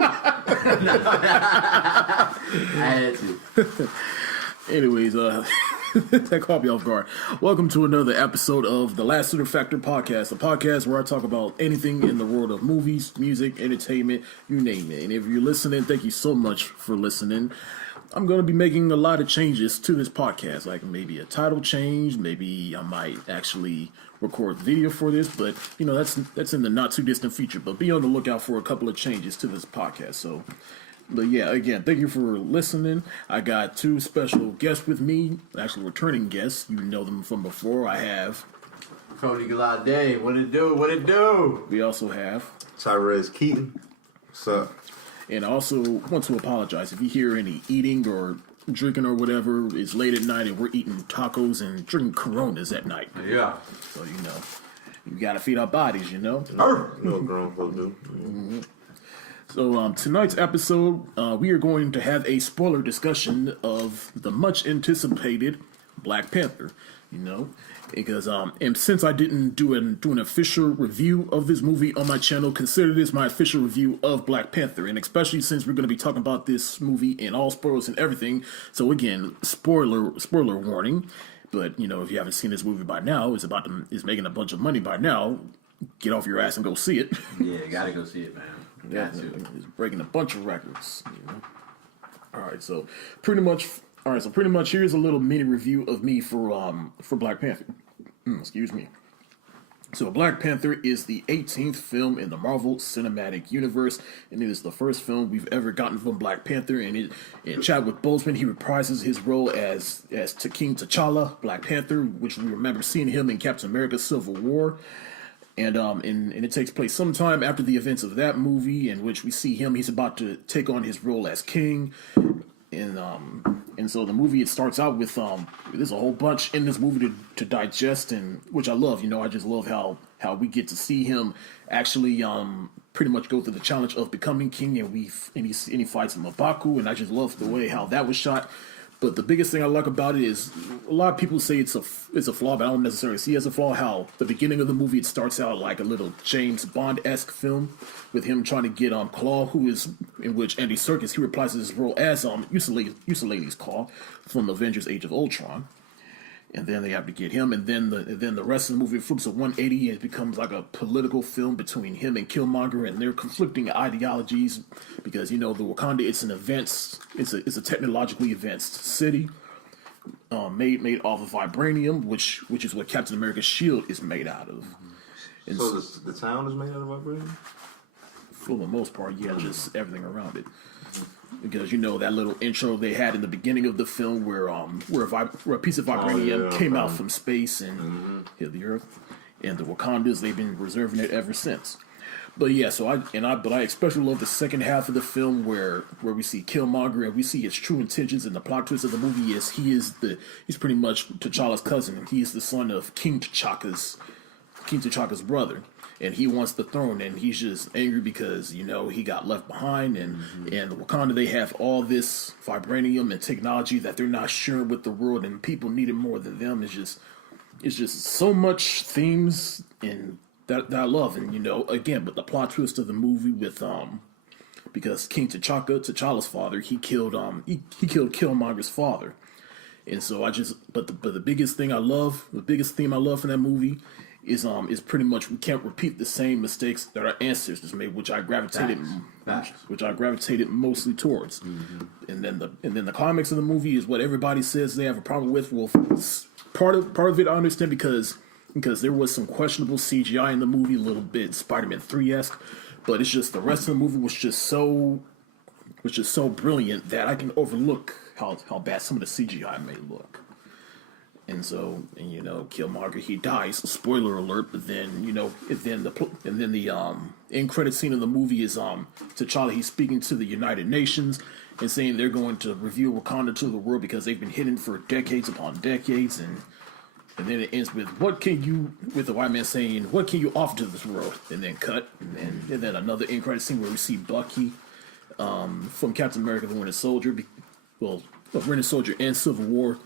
I had to. Anyways, that caught me off guard. Welcome to another episode of the Lassiter Factor Podcast, a podcast where I talk about anything in the world of movies, music, entertainment, you name it. And if you're listening, thank you so much for listening. I'm going to be making a lot of changes to this podcast, like maybe a title change, maybe I might actually record video for this, but you know, that's in the not too distant future. But be on the lookout for a couple of changes to this podcast. But yeah, again, thank you for listening. I got two special guests with me, actually returning guests. You know them from before. I have Cody Galade. What it do? What it do? We also have Tyrese Keaton. What's up? And I also want to apologize if you hear any eating or drinking or whatever. It's late at night and we're eating tacos and drinking Coronas at night. Yeah. So, you know, you got to feed our bodies, you know? No grown folks do. Mm-hmm. So, tonight's episode, we are going to have a spoiler discussion of the much anticipated Black Panther, you know? Because, and since I didn't do an official review of this movie on my channel, consider this my official review of Black Panther. And especially since we're going to be talking about this movie and all spoilers and everything. So again, spoiler warning. But, you know, if you haven't seen this movie by now, it's making a bunch of money by now. Get off your ass and go see it. Yeah, gotta go see it, man. Got to. It's breaking a bunch of records. You know? All right, so pretty much here's a little mini review of me for Black Panther. Excuse me. So Black Panther is the 18th film in the Marvel Cinematic Universe, and it is the first film we've ever gotten from Black Panther. And Chadwick Boseman, he reprises his role as King T'Challa, Black Panther, which we remember seeing him in Captain America: Civil War. And it takes place sometime after the events of that movie, in which we see him. He's about to take on his role as king, and so the movie, it starts out with there's a whole bunch in this movie to digest, and which I love. You know, I just love how we get to see him actually pretty much go through the challenge of becoming king, and he fights M'Baku, and I just love the way how that was shot. But the biggest thing I like about it is a lot of people say it's a flaw, but I don't necessarily see it as a flaw. How the beginning of the movie, it starts out like a little James Bond-esque film with him trying to get Claw, in which Andy Serkis, he reprises his role as Usulele's Claw from Avengers: Age of Ultron. And then they have to get him, and then the rest of the movie flips a 180, and it becomes like a political film between him and Killmonger and their conflicting ideologies, because you know the Wakanda, it's a technologically advanced city, made off of vibranium, which is what Captain America's shield is made out of. And so the town is made out of vibranium? For the most part, yeah, just everything around it. Because you know that little intro they had in the beginning of the film where a piece of vibranium came out from space and hit the earth, and the Wakandas, they've been reserving it ever since. But yeah, but I especially love the second half of the film where we see Killmonger and we see his true intentions, and the plot twist of the movie is he's pretty much T'Challa's cousin, and he is the son of King T'Chaka's brother. And he wants the throne, and he's just angry because, you know, he got left behind, and the Wakanda, they have all this vibranium and technology that they're not sharing with the world, and people need it more than them. It's just so much themes and that I love, and you know, again, but the plot twist of the movie with because King T'Challa's father, he killed Killmonger's father, and so but the biggest theme I love from that movie is pretty much we can't repeat the same mistakes that our ancestors made, which I gravitated mostly towards. And then the climax of the movie is what everybody says they have a problem with. Well, part of it I understand because there was some questionable CGI in the movie, a little bit Spider-Man 3-esque, but it's just the rest of the movie was just so brilliant that I can overlook how bad some of the CGI may look. And so, you know, Killmonger, he dies. Spoiler alert! But then, you know, the end credit scene of the movie is T'Challa. He's speaking to the United Nations and saying they're going to reveal Wakanda to the world because they've been hidden for decades upon decades. And then it ends with the white man saying, "What can you offer to this world?" And then cut, and then another end credit scene where we see Bucky from Captain America: The Winter Soldier. Winter Soldier and Civil War,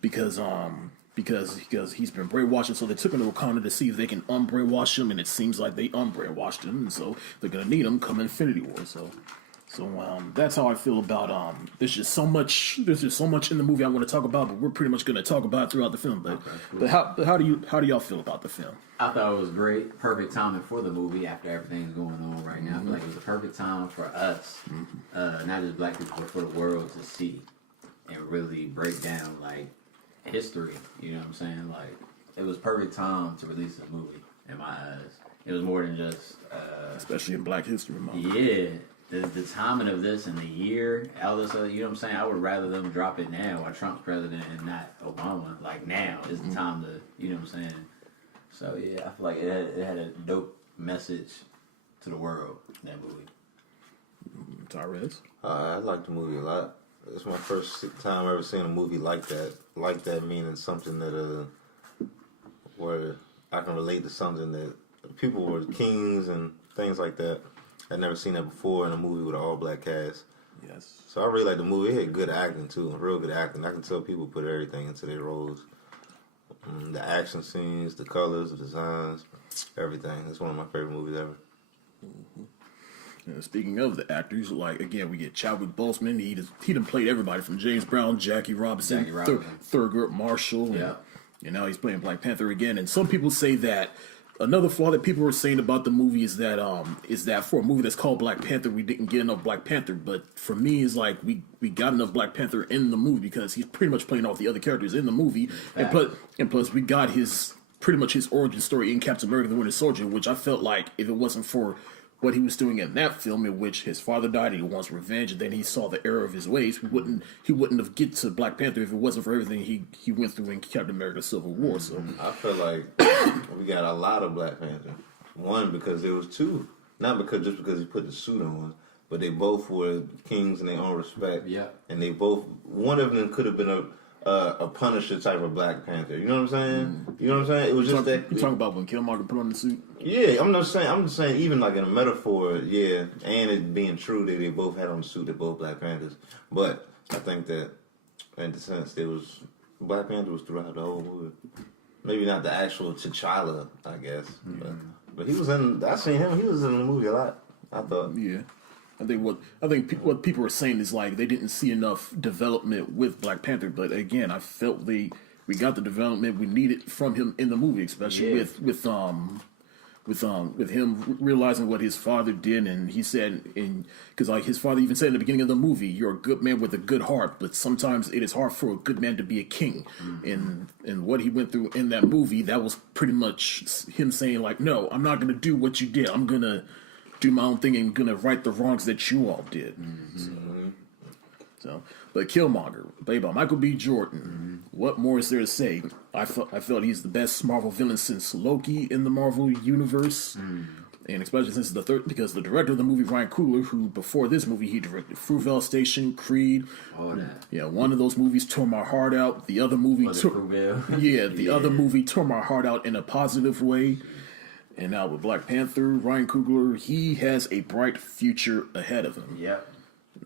because he's been brainwashed, and so they took him to Wakanda to see if they can unbrainwash him, and it seems like they unbrainwashed him, and so they're gonna need him come Infinity War. So So that's how I feel about There's just so much in the movie I want to talk about, but we're pretty much going to talk about it throughout the film. But how do y'all feel about the film? I thought it was great, perfect timing for the movie after everything's going on right now. I feel like it was a perfect time for us, not just black people, but for the world to see and really break down like history. You know what I'm saying? Like it was perfect time to release this movie in my eyes. It was more than just, especially in Black History Month. Yeah. The timing of this and the year, all this other, you know what I'm saying? I would rather them drop it now while Trump's president and not Obama. Like now is the time to, you know what I'm saying? So yeah, I feel like it had a dope message to the world, that movie. Tyrese? I like the movie a lot. It's my first time ever seeing a movie like that. Like that meaning something that where I can relate to something that people were kings and things like that. I'd never seen that before in a movie with an all-black cast. Yes. So I really like the movie. It had good acting, too. Real good acting. I can tell people put everything into their roles. The action scenes, the colors, the designs, everything. It's one of my favorite movies ever. And speaking of the actors, like, again, we get Chadwick Boseman. He done played everybody from James Brown, Jackie Robinson, Thurgood Marshall. Yeah. And now he's playing Black Panther again. And some people say that another flaw that people were saying about the movie is that for a movie that's called Black Panther, we didn't get enough Black Panther. But for me, it's like we got enough Black Panther in the movie because he's pretty much playing off the other characters in the movie. And plus we got pretty much his origin story in Captain America: The Winter Soldier, which I felt like if it wasn't for what he was doing in that film, in which his father died and he wants revenge, and then he saw the error of his ways, he wouldn't have get to Black Panther if it wasn't for everything he went through in Captain America: Civil War. So I feel like we got a lot of Black Panther. One, because there was two, not just because he put the suit on, but they both were kings in their own respect. Yeah, and they both, one of them could have been a Punisher type of Black Panther. You know what I'm saying? You know what I'm saying? It was just that. You talking about when Killmonger put on the suit? Yeah, I'm just saying, even like in a metaphor, yeah, and it being true that they both had on the suit, they're both Black Panthers. But I think that, in the sense, Black Panther was throughout the whole movie. Maybe not the actual T'Challa, I guess, but he was in. I seen him. He was in the movie a lot, I thought. Yeah. I think what people are saying is like they didn't see enough development with Black Panther, but again, I felt we got the development we needed from him in the movie, especially with him realizing what his father did, and he said, because like his father even said in the beginning of the movie, "You're a good man with a good heart, but sometimes it is hard for a good man to be a king." And what he went through in that movie, that was pretty much him saying like, "No, I'm not gonna do what you did. I'm gonna do my own thing and gonna right the wrongs that you all did." So, but Killmonger, played by Michael B. Jordan. What more is there to say? I felt he's the best Marvel villain since Loki in the Marvel universe, and especially since because the director of the movie, Ryan Coogler, who before this movie he directed Fruitvale Station, Creed. All that. Yeah, one of those movies tore my heart out. The other movie, other movie tore my heart out in a positive way. And now with Black Panther, Ryan Coogler, he has a bright future ahead of him. Yep.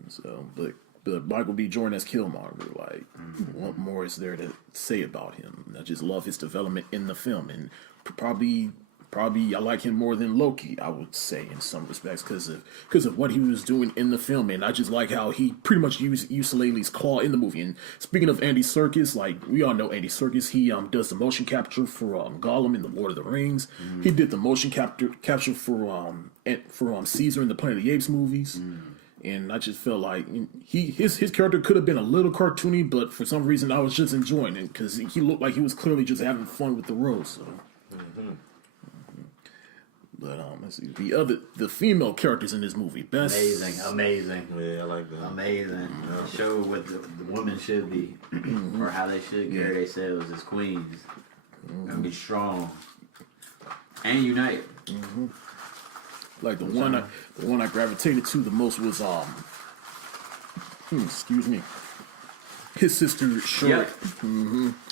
So, but Michael B. Jordan as Killmonger, like, what more is there to say about him? I just love his development in the film, and probably I like him more than Loki, I would say, in some respects, because of what he was doing in the film, and I just like how he pretty much used Ukulele's claw in the movie. And speaking of Andy Serkis, like, we all know Andy Serkis, he does the motion capture for Gollum in the Lord of the Rings. He did the motion capture for Caesar in the Planet of the Apes movies. And I just felt like his character could have been a little cartoony, but for some reason I was just enjoying it because he looked like he was clearly just having fun with the role. So. But let's see the female characters in this movie. Best Amazing. Yeah, I like that. Amazing. Show what the women should be, or how they should carry themselves as queens, and be strong and unite. Like the one I gravitated to the most was excuse me, his sister Shuri.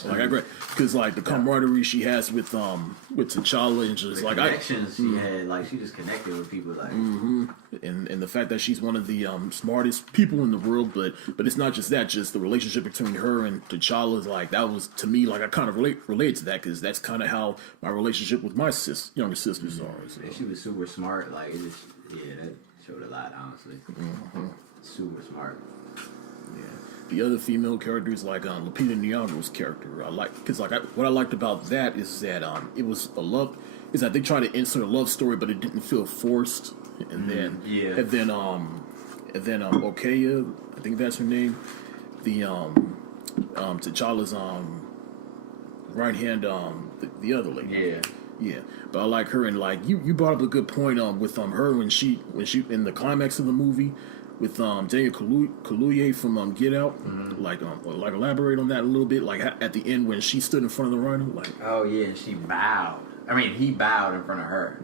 Like because like the camaraderie she has with T'Challa, and just the like connections she had, like she just connected with people, like and the fact that she's one of the smartest people in the world, but it's not just that, just the relationship between her and T'Challa is like, that was to me like I kind of relate to that because that's kind of how my relationship with my younger sisters are. So. And she was super smart, like it just, showed a lot, honestly. Super smart. Yeah. The other female characters, like Lupita Nyong'o's character, I like because what I liked about that is that it was a love. Is that they tried to insert a love story, but it didn't feel forced. And then Okaya, I think that's her name, the T'Challa's right hand, the other lady. Yeah, but I like her, and like you brought up a good point with her when she in the climax of the movie with Daniel Kaluuya from Get Out, like elaborate on that a little bit, like at the end when she stood in front of the rhino, like oh yeah, she bowed. I mean, he bowed in front of her.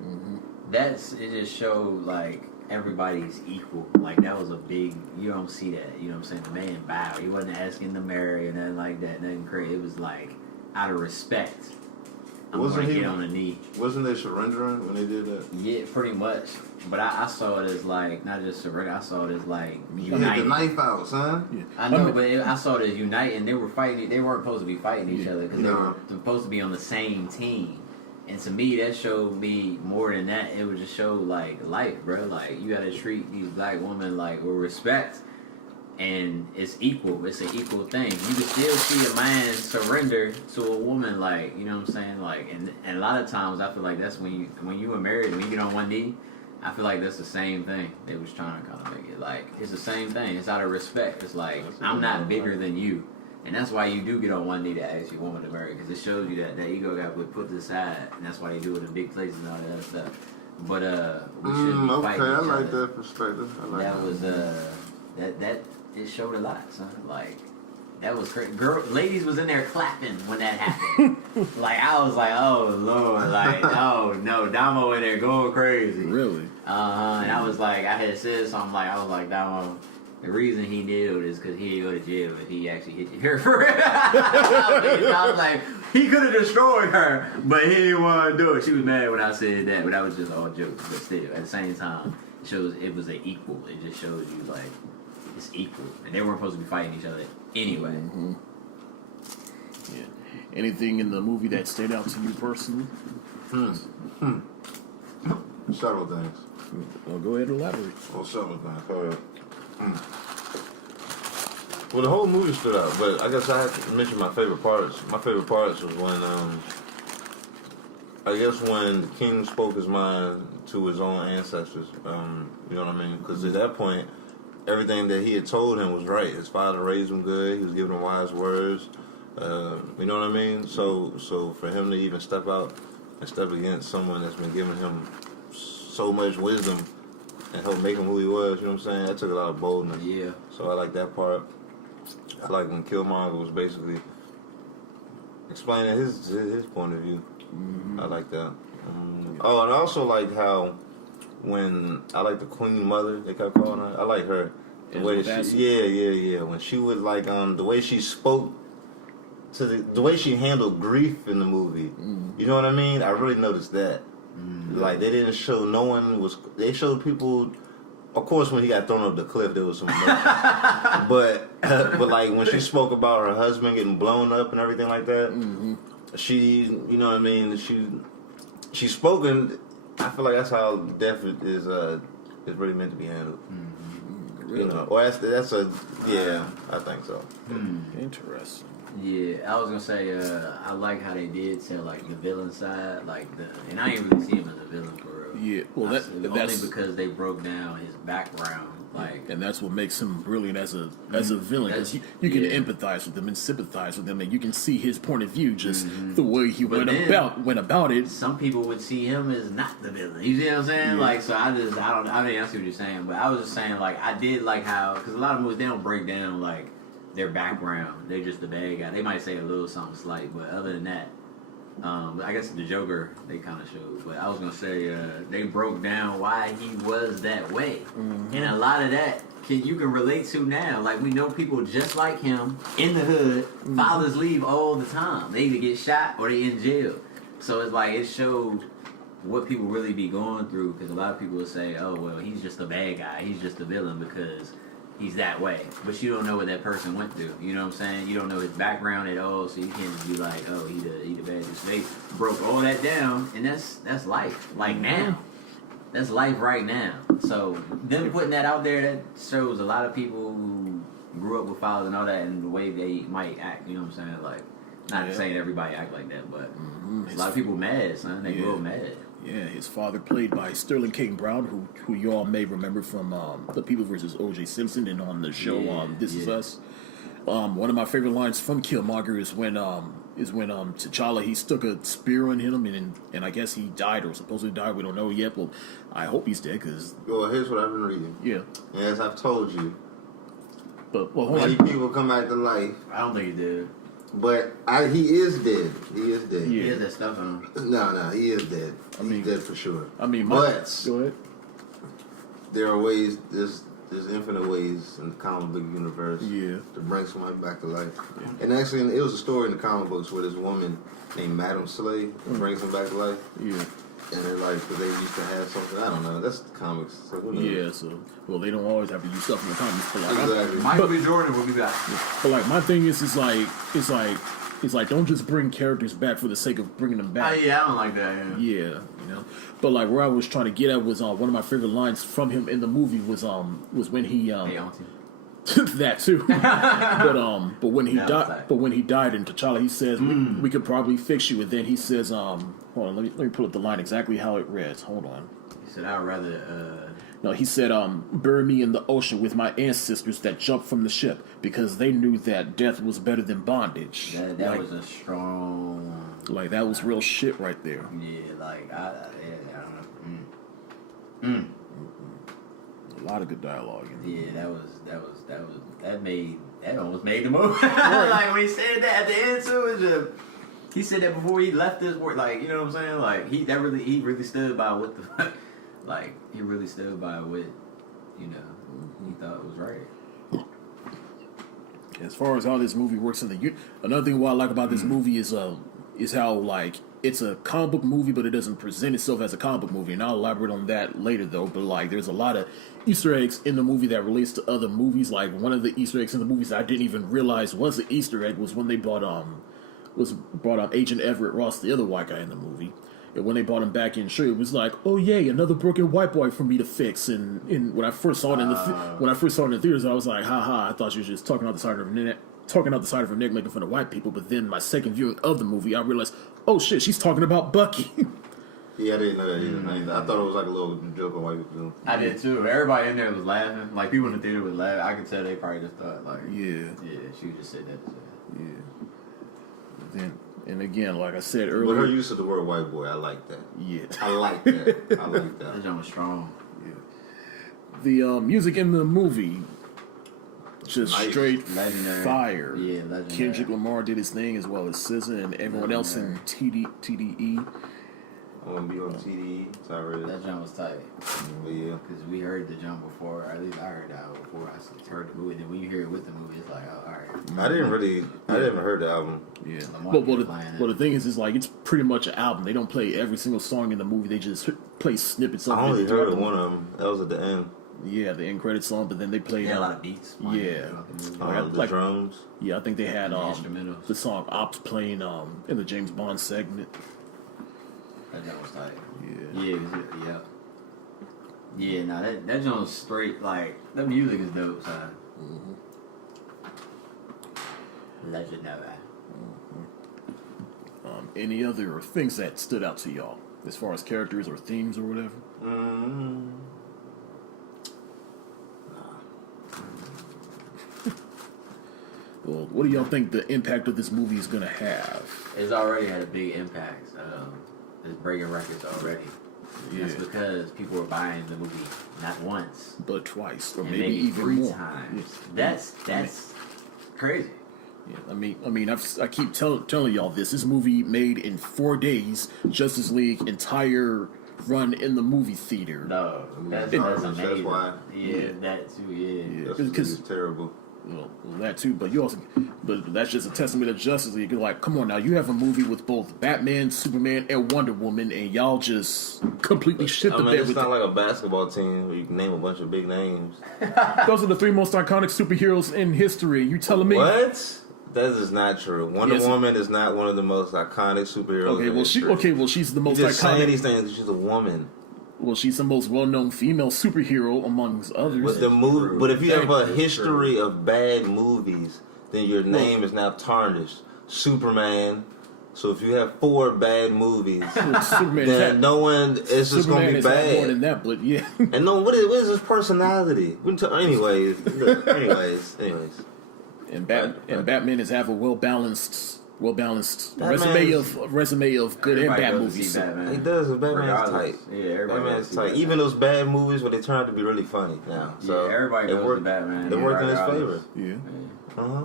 It just showed like everybody's equal. Like that was a big. You don't see that. You know what I'm saying? The man bowed. He wasn't asking to marry or nothing like that. Nothing crazy. It was like out of respect. Wasn't he get on the knee? Wasn't they surrendering when they did that? Yeah, pretty much. But I saw it as like not just surrender. I saw it as like You hit the knife out, son. yeah. I know, but I saw it as uniting. They were fighting. They weren't supposed to be fighting each other because they were supposed to be on the same team. And to me, that showed me more than that. It would just show like life, bro. Like you gotta treat these black women like with respect, and it's equal. It's an equal thing. You can still see a man surrender to a woman, like you know what I'm saying. Like, and a lot of times I feel like that's when you were married, when you get on one knee. I feel like that's the same thing. They was trying to kind of make it like it's the same thing. It's out of respect. It's like I'm not bigger than you. And that's why you do get on one knee to ask your woman to marry, because it shows you that ego got put to the side, and that's why they do it in big places and all that other stuff. But we shouldn't be fighting each I like other. that perspective. I like That was that it showed a lot, son. Like that was crazy. Ladies was in there clapping when that happened. Like I was like, oh Lord, like oh no, Damo in there going crazy. Really? And I was like, I had said something like, I was like, Damo. The reason he kneeled is because he didn't go to jail if he actually hit you here for real. I was like, he could have destroyed her, but he didn't want to do it. She was mad when I said that, but that was just all jokes. But still, at the same time, it shows it was an equal. It just shows you like it's equal, and they weren't supposed to be fighting each other anyway. Yeah. Anything in the movie that stayed out to you personally? Several things. Well, go ahead and elaborate. Well, several things. Well, the whole movie stood out, but I guess I have to mention my favorite parts. My favorite parts was when, I guess when the king spoke his mind to his own ancestors. You know what I mean? Because at that point, everything that he had told him was right. His father raised him good. He was giving him wise words. You know what I mean? So for him to even step out and step against someone that's been giving him so much wisdom and help make him who he was, you know what I'm saying? That took a lot of boldness. Yeah. So I like that part. I like when Killmonger was basically explaining his point of view. I like that. Oh, and I also like how when I like the Queen Mother, they kept calling her. I like her. The way that she, when she would like the way she spoke to the way she handled grief in the movie. You know what I mean? I really noticed that. Like they didn't show no one was. They showed people. Of course, when he got thrown off the cliff, there was some. but like when she spoke about her husband getting blown up and everything like that, she, you know what I mean. She's spoken. I feel like that's how death is really meant to be handled. Really? You know, or that's a I think so. Interesting. Yeah, I was gonna say I like how they did tell like the villain side, and I didn't really see him as a villain for real. Yeah, well that's only because they broke down his background, and that's what makes him brilliant as a villain, because you can empathize with him and sympathize with him, and you can see his point of view, just the way he went about it. Some people would see him as not the villain. You see what I'm saying? Yeah. Like, so I see what you're saying, but I was just saying like I did like how, because a lot of movies they don't break down like their background. They're just the bad guy. They might say a little something slight, but other than that, I guess the Joker they kind of showed. But I was gonna say they broke down why he was that way, and a lot of that you can relate to now. Like we know people just like him in the hood. Fathers leave all the time. They either get shot or they in jail. So it's like it showed what people really be going through. Because a lot of people will say, "Oh well, he's just a bad guy. He's just a villain because." He's that way, but you don't know what that person went through. You know what I'm saying? You don't know his background at all, so you can't just be like, "Oh, he the bad." They broke all that down, and that's life. Like now, that's life right now. So them putting that out there, that shows a lot of people who grew up with fathers and all that, and the way they might act. You know what I'm saying? Like, not saying everybody act like that, but a lot of people mad, son. They grew up mad. Yeah, his father played by Sterling K. Brown, who you all may remember from The People vs. O.J. Simpson and on the show This Is Us. One of my favorite lines from Killmonger is when T'Challa, he stuck a spear in him and I guess he died or supposedly died. We don't know yet. Well, I hope he's dead because. Well, here's what I've been reading. Yeah. As I've told you, but hold many on. people come back to life. I don't think he did. But he is dead. He is dead. He has that stuff on him. No, he is dead. He's dead for sure. I mean, but go ahead. There are ways. There's infinite ways in the comic book universe to bring somebody back to life. Yeah. And actually, it was a story in the comic books where this woman named Madam Slay brings him back to life. Yeah. And they're like, because they used to have something. I don't know. That's the comics. So well, they don't always have to use stuff in the comics. But like, exactly. Michael B. Jordan will be back. But like, my thing is like, don't just bring characters back for the sake of bringing them back. I don't like that. Yeah, you know. But like, where I was trying to get at was one of my favorite lines from him in the movie was when he Hey, auntie. that too. but when he died in T'Challa, he says we could probably fix you, and then he says hold on, let me pull up the line exactly how it reads. Hold on. He said I'd rather No, he said bury me in the ocean with my ancestors that jumped from the ship because they knew that death was better than bondage. That was a strong, like, that was real shit right there. Yeah, like I don't know. A lot of good dialogue. Yeah, that almost made the movie. Like when he said that at the end too, it just, he said that before he left this work. Like, you know what I'm saying? Like he really stood by what the like he really stood by what he thought was right. As far as how this movie works in the another thing what I like about this movie is how, like, it's a comic book movie, but it doesn't present itself as a comic book movie. And I'll elaborate on that later, though. But like, there's a lot of Easter eggs in the movie that relates to other movies. Like, one of the Easter eggs in the movies I didn't even realize was an Easter egg was when they brought Agent Everett Ross, the other white guy in the movie. And when they brought him back in, sure, it was like, oh yay, another broken white boy for me to fix. And when I first saw it in the theaters, I was like, haha, I thought you were just talking out the side of her neck, making fun of white people. But then my second viewing of the movie, I realized, oh shit, she's talking about Bucky. Yeah, I didn't know that either. I thought it was like a little joke on white people. I did too. Everybody in there was laughing. Like, people in the theater was laughing. I could tell they probably just thought, like, yeah, she just said that. Yeah. And again, like I said earlier, but her use of the word white boy, I like that. Yeah, I like that. That joint was strong. Yeah. The music in the movie, just straight legendary. Fire. Yeah, legendary. Kendrick Lamar did his thing, as well as SZA and everyone else in TDE. I want to be on TDE. Tyrese. That jump was tight. Yeah. Because we heard the jump before, or at least I heard that before I heard the movie. Then when you hear it with the movie, it's like, oh, alright. I didn't heard the album. Yeah. Well, the thing is like, it's pretty much an album. They don't play every single song in the movie. They just play snippets of it. I only heard one of them. That was at the end. Yeah, the end credit song, but then they played a lot of beats. Yeah. The drums. Yeah, I think they had the song Ops playing in the James Bond segment. That was tight. Yeah, nah, that joint was straight, like, that music is dope, son. Legendary. Any other things that stood out to y'all, as far as characters or themes or whatever? Well, what do y'all think the impact of this movie is going to have? It's already had a big impact. It's breaking records already. Yeah. That's because people were buying the movie not once, but twice, or and maybe even 3 more times. Yeah. That's crazy. Yeah, I mean, I keep telling y'all this. This movie made in 4 days Justice League entire run in the movie theater. No, that's amazing. That's why. Yeah, that too. Yeah, because it's terrible. Well, that too, but that's just a testament of Justice League. Like, come on now, you have a movie with both Batman, Superman, and Wonder Woman, and y'all just completely shit the bed. It's not like a basketball team where you can name a bunch of big names. Those are the 3 most iconic superheroes in history. You telling me? What? That is not true. Wonder Woman is not one of the most iconic superheroes. Okay, well, she's the most iconic. Saying these things. She's a woman. Well, she's the most well-known female superhero amongst others. But the movie, but if you have a history of bad movies, then your name is now tarnished. Superman. So if you have 4 bad movies, then no one is just going to be bad. More than that, but yeah. And no, what is his personality? Anyways. And Batman is have a well balanced resume of good and bad movies. He does. Batman's tight. Yeah, Batman's tight. Even those bad movies, but they turn out to be really funny now. So yeah, everybody goes to Batman. It worked in his favor. Yeah.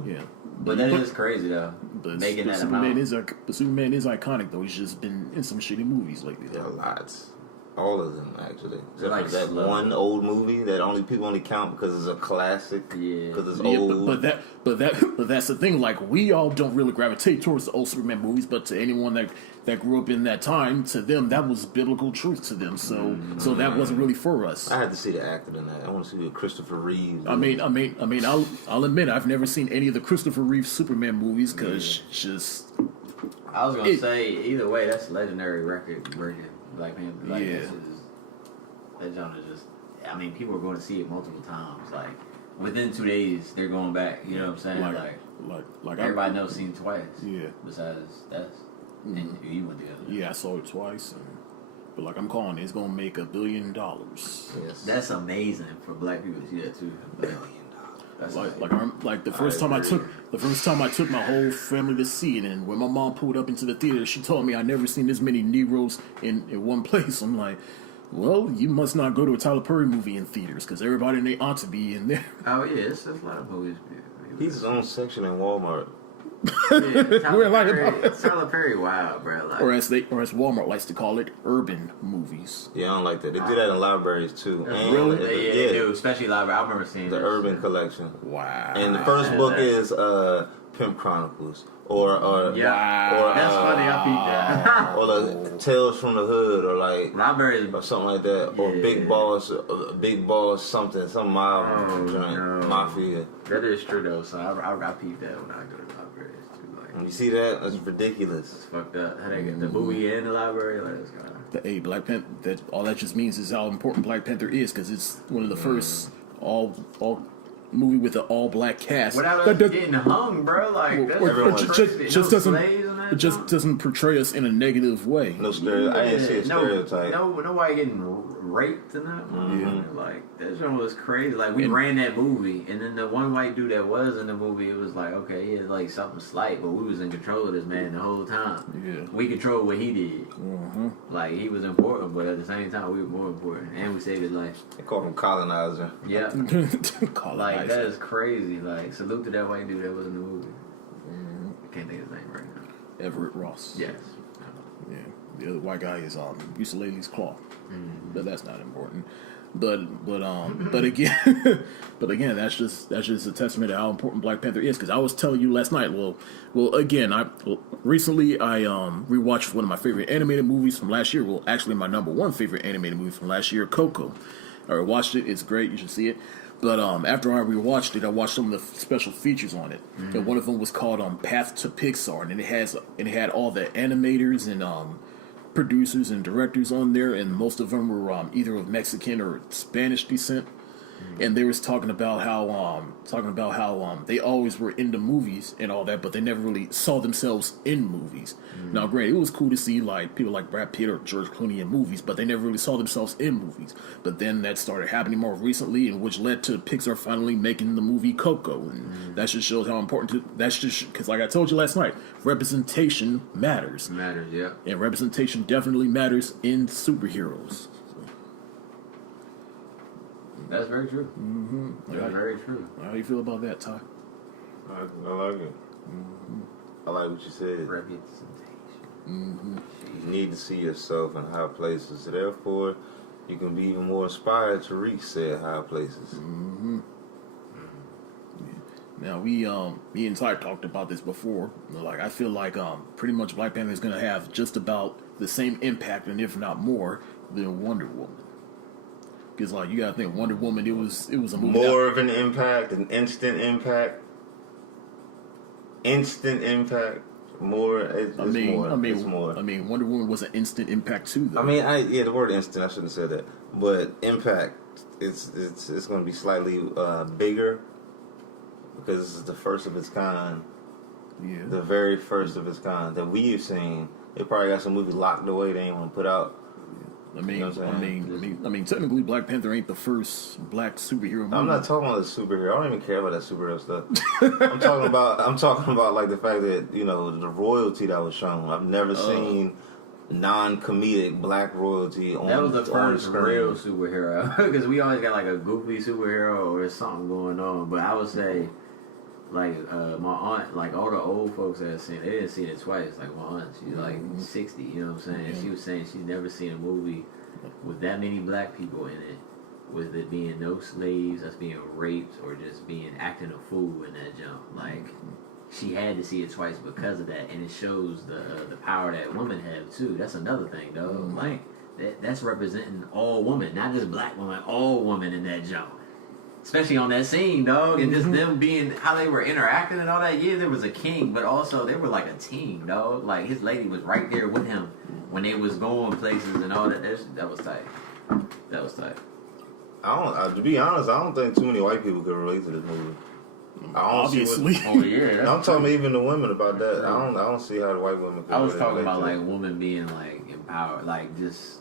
Yeah. But that is crazy though. Making that Superman amount. Superman is iconic though. He's just been in some shitty movies lately. Yeah, lots. All of them actually. Except like for that one old movie that people only count because it's a classic. Yeah. Because it's old. But that's the thing. Like we all don't really gravitate towards the old Superman movies, but to anyone that grew up in that time, to them that was biblical truth to them. So that wasn't really for us. I had to see the actor in that. I want to see Christopher Reeves. I mean, I'll admit I've never seen any of the Christopher Reeve Superman movies because just. I was gonna say either way, that's legendary record version. Black Panther. Like, yeah. That genre just. I mean, people are going to see it multiple times. Like within 2 days, they're going back. You know what I'm saying? Like everybody knows seen twice. Yeah. Besides us, and you went together. Yeah, I saw it twice. But like I'm calling it, it's gonna make $1 billion. Yes. That's amazing for black people to see that too. $1 billion. That's the first time I took my whole family to see it, and when my mom pulled up into the theater, she told me I never seen this many Negroes in one place. I'm like, well, you must not go to a Tyler Perry movie in theaters because everybody and they ought to be in there. Oh yeah, there's a lot of movies. He's his own section in Walmart. Yeah, Tyler Perry, wow, bro. Like, or as Walmart likes to call it, urban movies. Yeah, I don't like that. They do that in libraries too. Really? They do, especially library. I remember seeing the Urban Collection. Wow. And the first book is Pimp Chronicles, or that's funny. I peeped that. or like Tales from the Hood, or like libraries or something like that, or Big Boss, something, some mob joint, mafia. That is true though. So I peeped that when I go to the libraries too. Like, you see that? That's ridiculous. It's fucked up. How they get the movie in the library? Like, it's kind of. Hey, Black Panther. All that just means is how important Black Panther is because it's one of the first all movie with an all black cast. Without us getting hung, bro. Like it just doesn't portray us in a negative way. No stereotype. I didn't see a stereotype. Nobody getting raped in that movie. Like that show was crazy. Like we ran that movie, and then the one white dude that was in the movie, it was like okay, he had like something slight, but we was in control of this man the whole time. Yeah, we controlled what he did. Like he was important, but at the same time, we were more important, and we saved his life. They called him colonizer. Yeah, like that is crazy. Like salute to that white dude that was in the movie. I can't think of his name right now. Everett Ross. Yes. Yeah. The other white guy is Usalay's Claw. But that's not important. But again, that's just a testament to how important Black Panther is. Because I was telling you last night. Recently I rewatched one of my favorite animated movies from last year. Well, actually, my number one favorite animated movie from last year, Coco. I watched it. It's great. You should see it. But after I rewatched it, I watched some of the special features on it, and one of them was called Path to Pixar, and it had all the animators and producers and directors on there, and most of them were either of Mexican or Spanish descent. And they was talking about how they always were into movies and all that, but they never really saw themselves in movies. Now, granted, it was cool to see like people like Brad Pitt or George Clooney in movies, but they never really saw themselves in movies. But then that started happening more recently, and which led to Pixar finally making the movie Coco, and that just shows how important. That's just because, like I told you last night, representation matters. Matters, yeah. And representation definitely matters in superheroes. That's very true. That's very true. How do you feel about that, Ty? I like it. I like what you said. Representation. You need to see yourself in high places. Therefore, you can be even more inspired to reach said high places. Now me and Ty talked about this before. Like I feel like pretty much Black Panther is gonna have just about the same impact, and if not more, than Wonder Woman. Because like you gotta think, Wonder Woman, it was a movie more of an impact, an instant impact. more. It's more. I mean, it's more. I mean, Wonder Woman was an instant impact too, though. I mean, the word instant. I shouldn't have said that, but impact. It's going to be slightly bigger because this is the first of its kind. Yeah. The very first of its kind that we've seen. They probably got some movies locked away they ain't want to put out. I mean, You know what I'm I mean, technically, Black Panther ain't the first black superhero movie. I'm not talking about the superhero. I don't even care about that superhero stuff. I'm talking about like the fact that the royalty that was shown. I've never seen non-comedic black royalty on. That was the first screen. real superhero because we always got like a goofy superhero or something going on. But I would say, like my aunt, like all the old folks that have seen, they didn't see it twice. Like my aunt, she's like 60. You know what I'm saying? Mm-hmm. She was saying she's never seen a movie with that many black people in it, with it being no slaves, us being raped, or just being acting a fool in that jump. Like she had to see it twice because of that, and it shows the power that women have too. That's another thing, though. Mm-hmm. Like that's representing all women, not just black women, all women in that jump. Especially on that scene, dog, and just them being how they were interacting and all that. Yeah, there was a king, but also they were like a team, dog. Like his lady was right there with him when they was going places and all that. That was tight. That was tight. To be honest, I don't think too many white people could relate to this movie. Obviously. Oh yeah, I'm talking even the women about that. I don't see how the white women could I was really talking relate about to like women being like empowered, like just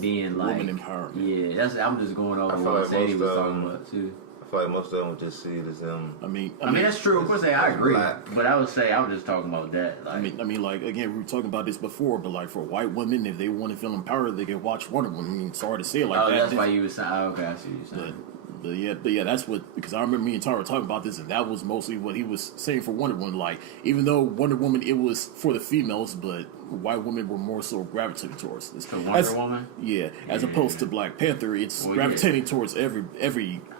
being like woman empowerment. Yeah, I'm just going over I feel what like Sadie most was of talking them- about too. I feel like most of them would just see it as them. I mean, that's true. Of course, I agree. Black. But I would say I was just talking about that. Like, I mean, like again, we were talking about this before, but like for white women, if they want to feel empowered, they can watch Wonder Woman. I mean, sorry to say it like oh, that. that's why you was saying. Oh, okay, I see what you're saying. But yeah, that's what, because I remember me and Tara were talking about this, and that was mostly what he was saying for Wonder Woman. Like, even though Wonder Woman, it was for the females, but white women were more so gravitating towards this. To Wonder Woman? Yeah, as opposed to Black Panther, it's gravitating towards every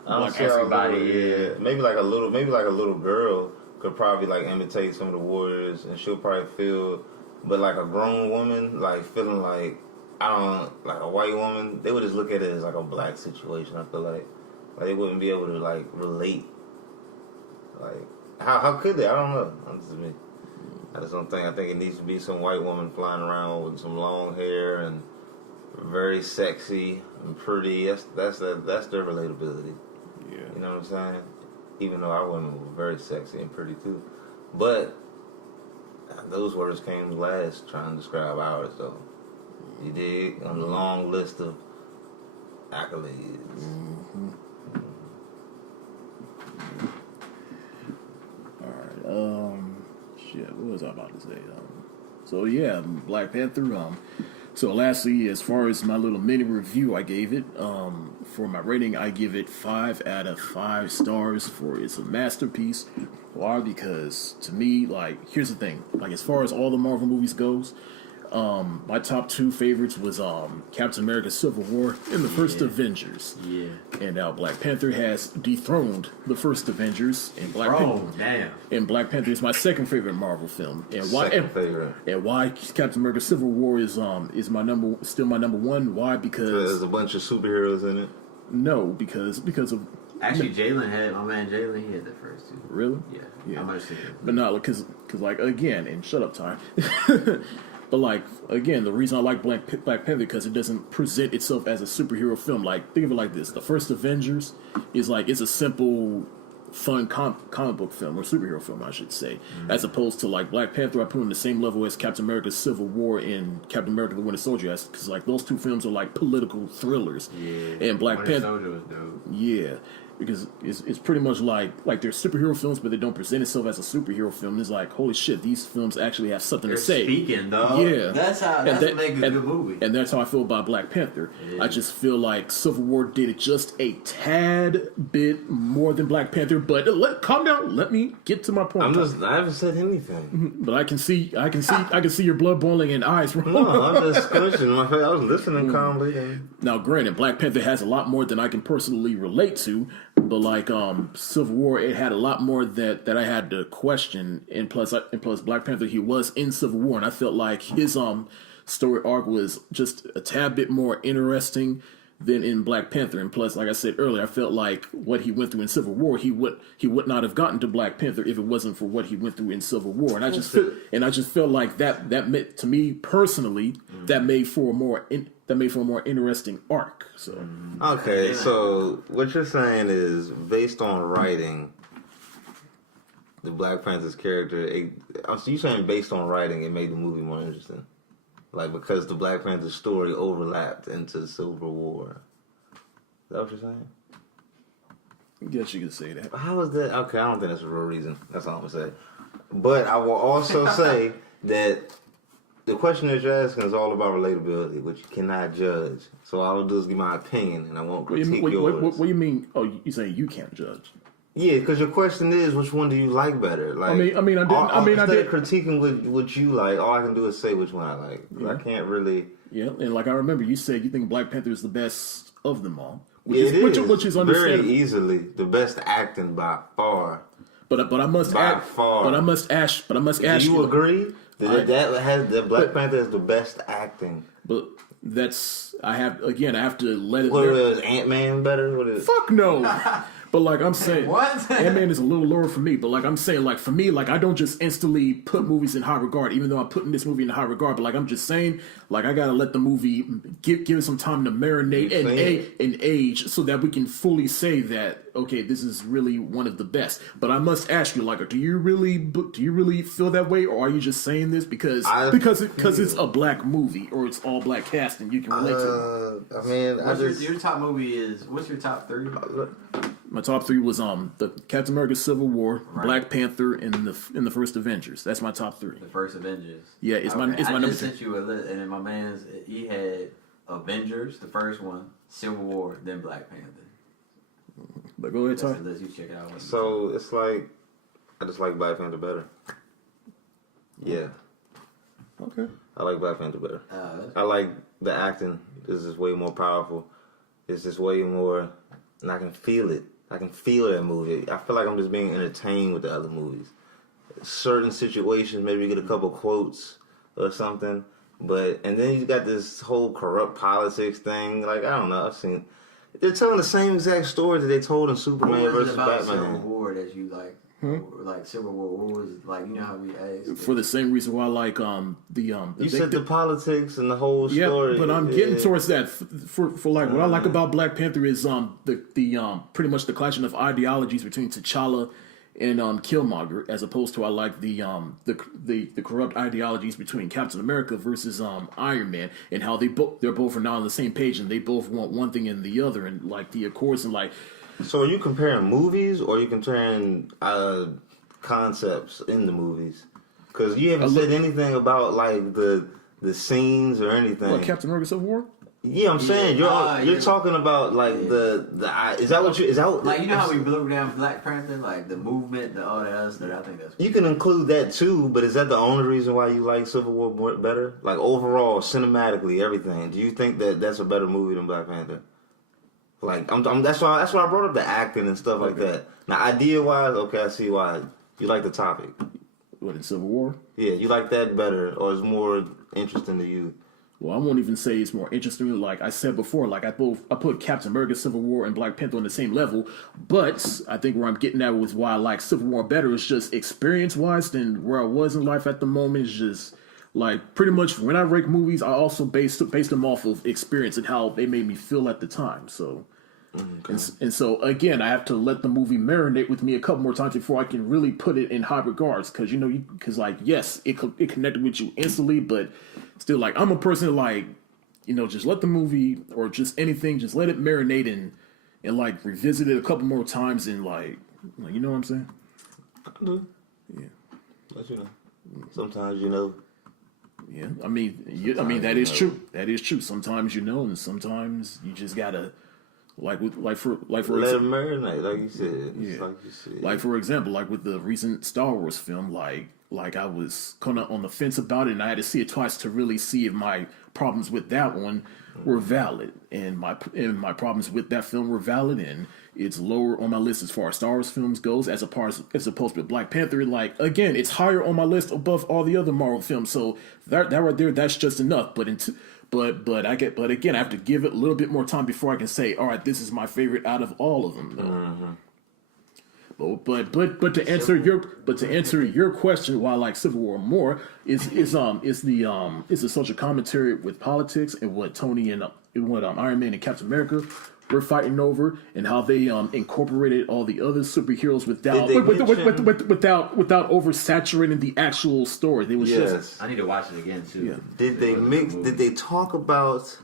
black everybody, yeah. Maybe like a little girl could probably like imitate some of the warriors, and she'll probably feel. But like a grown woman, like feeling like like a white woman, they would just look at it as like a black situation. I feel like they wouldn't be able to like relate. Like how could they? I don't know. That's just me. I just don't think. I think it needs to be some white woman flying around with some long hair and very sexy and pretty. That's their relatability. Yeah. You know what I'm saying? Even though our women were very sexy and pretty too, but those words came last trying to describe ours though. You dig? On the long list of accolades. Mm-hmm. All right. Shit. What was I about to say? So yeah, Black Panther. So lastly, as far as my little mini review, I gave it. For my rating, I give it 5 out of 5 stars. For it's a masterpiece. Why? Because to me, like, here's the thing. Like, as far as all the Marvel movies goes, my top 2 favorites was Captain America: Civil War and the first Avengers. Yeah. And now Black Panther has dethroned the first Avengers, and Black Panther is my second favorite Marvel film. And why? Favorite. And why Captain America: Civil War is my still my number 1? Why? Because there's a bunch of superheroes in it. No, because of Actually, my man Jalen, he had the first 2. Really? Yeah. I might have seen it. But not because like again, and shut up, Ty. But like again, the reason I like Black Panther because it doesn't present itself as a superhero film. Like, think of it like this: the first Avengers is like it's a simple, fun comic book film or superhero film, I should say, as opposed to like Black Panther. I put on the same level as Captain America: Civil War and Captain America: The Winter Soldier, because like those 2 films are like political thrillers. Yeah. And Black Panther, Soldier was dope. yeah. Because it's pretty much like they're superhero films, but they don't present itself as a superhero film. It's like, holy shit, these films actually have something to say. Speaking, dog. Yeah, That's what makes a good movie. And that's how I feel about Black Panther. Yeah. I just feel like Civil War did it just a tad bit more than Black Panther. But calm down. Let me get to my point. I haven't said anything. But I can see your blood boiling and eyes. No, I'm just squishing my face. I was listening calmly. And... Now, granted, Black Panther has a lot more than I can personally relate to. But like Civil War, it had a lot more that I had to question, and plus Black Panther, he was in Civil War, and I felt like his story arc was just a tad bit more interesting than in Black Panther. And plus, like I said earlier, I felt like what he went through in Civil War, he would not have gotten to Black Panther if it wasn't for what he went through in Civil War. And I just felt like that meant, to me personally, that made for a more interesting arc. So okay, so what you're saying is, based on writing, the Black Panther's character, so you saying based on writing, it made the movie more interesting? Like, because the Black Panther story overlapped into the Civil War. Is that what you're saying? I guess you could say that. How is that? Okay, I don't think that's a real reason. That's all I'm going to say. But I will also say that the question that you're asking is all about relatability, which you cannot judge. So all I'll do is give my opinion, and I won't critique yours. What do you mean? Oh, you saying you can't judge? Yeah, because your question is, which one do you like better? Like, I did. Instead of critiquing what you like, all I can do is say which one I like. Yeah. I can't really. Yeah, and like I remember, you said you think Black Panther is the best of them all, which It is understandable. very easily the best acting by far. But I must ask. Do you agree that Black Panther is the best acting? But I have to let it. What is Ant-Man better? What is? Fuck no. But like I'm saying, what? Ant-Man is a little lower for me. But like I'm saying, like for me, like I don't just instantly put movies in high regard, even though I'm putting this movie in high regard. But like I'm just saying, like I gotta let the movie give it some time to marinate and age, so that we can fully say that okay, this is really one of the best. But I must ask you, like, do you really feel that way, or are you just saying this because it's a black movie or it's all black cast and you can relate to it? I mean, your top movie is, what's your top three? My top three was the Captain America: Civil War, right, Black Panther, and the first Avengers. That's my top three. The first Avengers. Yeah, it's my number two. I just sent you a list, and then my man's he had Avengers, the first one, Civil War, then Black Panther. But go ahead, Ty. That's the list, you check it out. So it's like I just like Black Panther better. Yeah. Okay. I like Black Panther better. I like the acting. This is way more powerful. It's just way more, and I can feel it. I can feel that movie. I feel like I'm just being entertained with the other movies. Certain situations, maybe you get a couple quotes or something, and then you got this whole corrupt politics thing. Like, I don't know. They're telling the same exact story that they told in Superman versus Batman. Civil War that you like? Like Civil War, what was it like? You know how we asked for the same reason why I like you said the politics and the whole story. Yeah, but I'm getting towards that. For like what I like about Black Panther is the pretty much the clashing of ideologies between T'Challa and Killmonger, as opposed to I like the corrupt ideologies between Captain America versus Iron Man, and how they're both are now on the same page and they both want one thing and the other, and like the Accords and like. So are you comparing movies or are you comparing concepts in the movies? Because you haven't said anything about like the scenes or anything. What, Captain America: Civil War? Yeah, I'm saying you're talking about like the is that what you is that like, you know how we blew down Black Panther, like the movement, all that other stuff. I think that's you can include that too, but is that the only reason why you like Civil War better? Like overall, cinematically, everything. Do you think that that's a better movie than Black Panther? Like that's why I brought up the acting and stuff like that. Now, idea wise, okay, I see why you like the topic. What, in Civil War? Yeah, you like that better, or it's more interesting to you. Well, I won't even say it's more interesting. Like I said before, like I put Captain America: Civil War and Black Panther on the same level. But I think where I'm getting at with why I like Civil War better is just experience wise than where I was in life at the moment. Is just like pretty much when I rank movies, I also base them off of experience and how they made me feel at the time. So. Okay. And so again, I have to let the movie marinate with me a couple more times before I can really put it in high regards. Because like yes, it connected with you instantly, but still, like I'm a person like just let the movie or just anything, just let it marinate and like revisit it a couple more times and like you know what I'm saying? I do. Yeah. But sometimes Yeah, I mean that is true. That is true. Sometimes and sometimes you just gotta. Like for let it marinate, like you said. Yeah. Like you said. Like for example, like with the recent Star Wars film, like I was kind of on the fence about it, and I had to see it twice to really see if my problems with that one were valid, and my problems with that film were valid, and it's lower on my list as far as Star Wars films goes, as opposed to Black Panther. Like again, it's higher on my list above all the other Marvel films. So that right there, that's just enough. But again, I have to give it a little bit more time before I can say, all right, this is my favorite out of all of them. But to answer your question, why I like Civil War more is the social commentary with politics and what Tony and what Iron Man and Captain America were fighting over, and how they incorporated all the other superheroes without oversaturating the actual story. They was just. I need to watch it again too. Yeah. Did they talk about?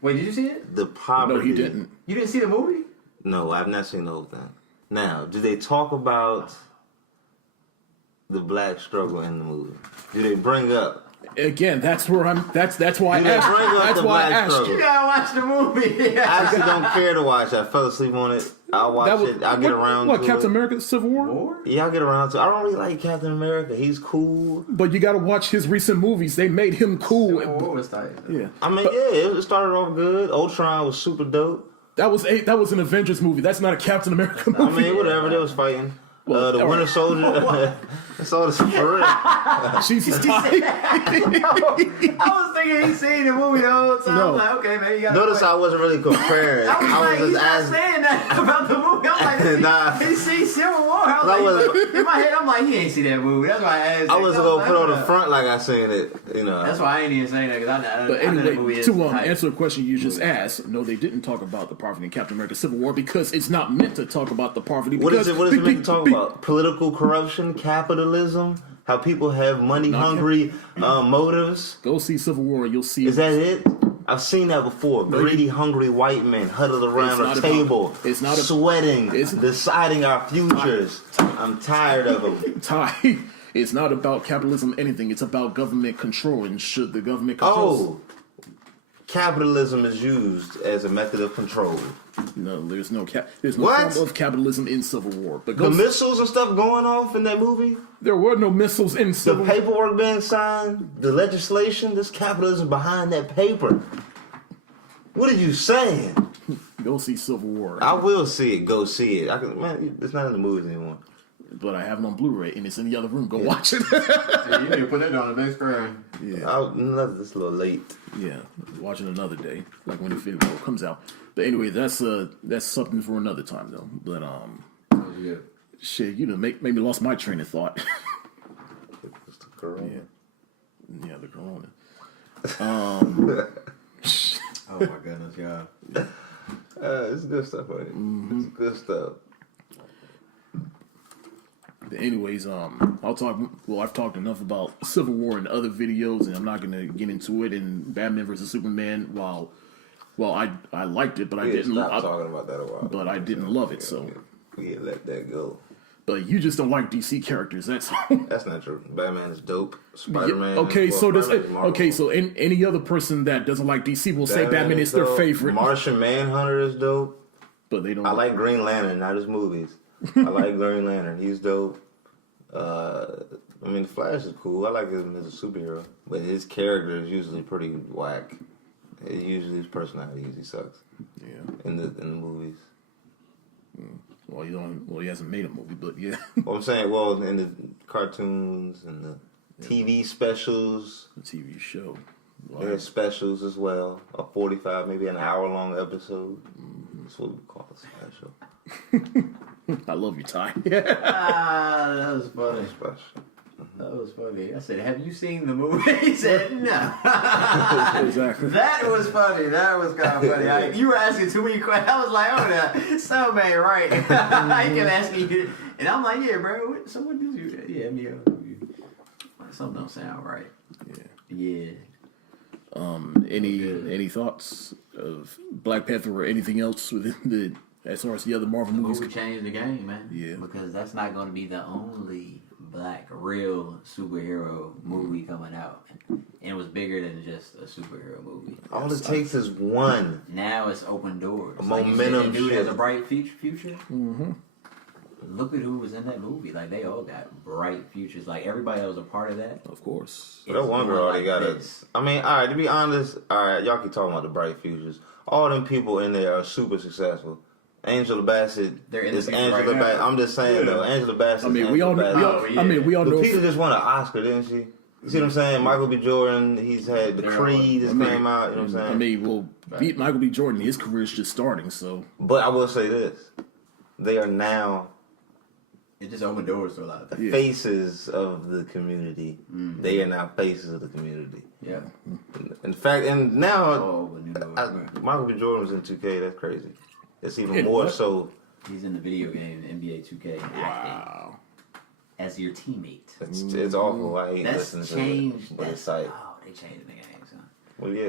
Wait, did you see it? The poverty. No, he didn't. You didn't see the movie? No, I've not seen the whole thing. Now, did they talk about the black struggle in the movie? Do they bring up? Again, that's why I asked. That's why I asked struggle? You gotta watch the movie. I actually don't care to watch it. I fell asleep on it. I'll watch it. I'll get around to Captain it. America Civil War? Yeah, I'll get around to it. I don't really like Captain America. He's cool. But you got to watch his recent movies. They made him cool. What was that? Yeah. I mean, it started off good. Ultron was super dope. That was an Avengers movie. That's not a Captain America movie. I mean, whatever. They was fighting. The Winter Soldier. That's all this for real. Jesus. I was thinking he's seen the movie the whole time. No. I'm like, okay, man, you got. Notice I wasn't really comparing. I was like, just he's not asking. saying that about the movie. I'm like, Nah. he see Civil War. I was like, in my head, I'm like, he ain't see that movie. That's why I asked. I wasn't gonna put on the front like I seen it. That's why I ain't even saying that, because I But know the movie anyway, is to hype. answer the question you just asked, no, they didn't talk about the poverty in Captain America Civil War because it's not meant to talk about the poverty. What is it meant to talk about? Political corruption, capitalism, how people have money-hungry motives. Go see Civil War, you'll see. Is that it? I've seen that before. Greedy, hungry white men huddled around a table, sweating, deciding our futures. I'm tired of them. It's not about capitalism anything. It's about government control, and should the government control? Oh, capitalism is used as a method of control. No, there's no form of capitalism in Civil War. But the missiles and stuff going off in that movie? There were no missiles in Civil War. The paperwork being signed, the legislation, there's capitalism behind that paper. What are you saying? Go see Civil War. I will see it. Go see it. Man, it's not in the movies anymore. But I have it on Blu-ray, and it's in the other room. Go watch it. You need to put that on the big screen. Yeah. It's a little late. Yeah, watch it another day, like when Infinity War comes out. But anyway, that's something for another time, though. But shit, you know, make me lost my train of thought. It's the corona. Yeah, the corona. Oh my goodness, yeah. It's good stuff, buddy. It's good stuff. Anyways, I've talked enough about Civil War in other videos, and I'm not gonna get into it in Batman vs Superman. While I liked it, but I didn't. Stop talking about that a while. But I didn't love it, so we let that go. But you just don't like DC characters. That's not true. Batman is dope. Spider-Man. So any other person that doesn't like DC will say Batman is their favorite. Martian Manhunter is dope. But they don't. I like Green Lantern, not his movies. I like Green Lantern. He's dope. I mean, the Flash is cool. I like him as a superhero, but his character is usually pretty whack. Usually his personality usually sucks. Yeah. In the movies. Well, he hasn't made a movie, but yeah. Well, I'm saying, in the cartoons and the TV specials. The TV show. There's specials as well. A 45, maybe an hour-long episode. That's what we call a special. I love you, Ty. That was funny. That was funny. I said, "Have you seen the movie?" He said, "No." Exactly. That was funny. That was kind of funny. You were asking too many questions. I was like, "Oh, no, something ain't right." He kept asking you, and I'm like, "Yeah, bro. Someone did you? Yeah, me. Something don't sound right." Yeah. Any thoughts of Black Panther or anything else within as far as the other Marvel movies? Movie changed the game, man. Yeah. Because that's not going to be the only black real superhero movie coming out, and it was bigger than just a superhero movie. All it takes is one. Now it's open doors. A momentum dude has a shift. bright future. Mm-hmm. Look at who was in that movie. Like, they all got bright futures. Like, everybody that was a part of that. Of course. That one girl already got it. I mean, all right, to be honest, y'all keep talking about the bright futures. All them people in there are super successful. Angela Bassett is Angela Bassett. I'm just saying, though, Angela Bassett. We all know. Lupita just won an Oscar, didn't she? You see what I'm saying? Michael B. Jordan, he's had the Creed that came out. You know what I'm saying? I mean, well, beat Michael B. Jordan. His career's just starting, so. But I will say this: they are now. It just opened doors to a lot of things. Faces of the community. They are now faces of the community. Yeah. In fact, and now Michael B. Jordan was in 2K. That's crazy. It's even more so. He's in the video game NBA 2K acting as your teammate. It's awful. I hate listening to it. But it's like, they changed the game. So. Well, yeah,